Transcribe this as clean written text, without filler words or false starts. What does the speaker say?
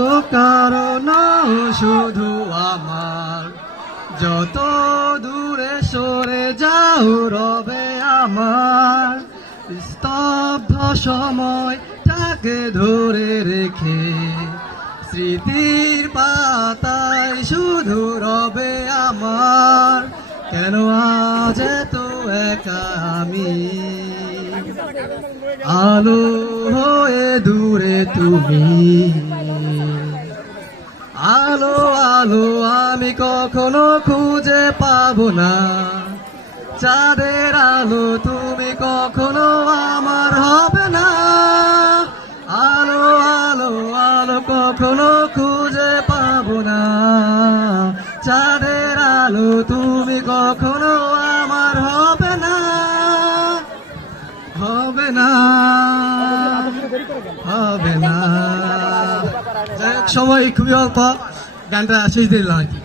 তো কারণ শুধু আমার, যত দূরে সরে যাও রবে আমার, স্তব্ধ সময়টাকে ধরে রেখে স্মৃতির পাতায় শুধু রবে আমার। কেন আজ এত একা আমি, আলো হয়ে দূরে তুমি, আলো আলো আমি কখনো খুঁজে পাবো না, চাঁদের আলো তুমি কখনো আমার হবে না। আলো আলো আলো কখনো খুঁজে পাবো না, চাঁদের আলো তুমি কখনো আমার হবে না, হবে না, হবে না। সময় খুবই অল্প, গানটা শেষ দিলাম আর কি।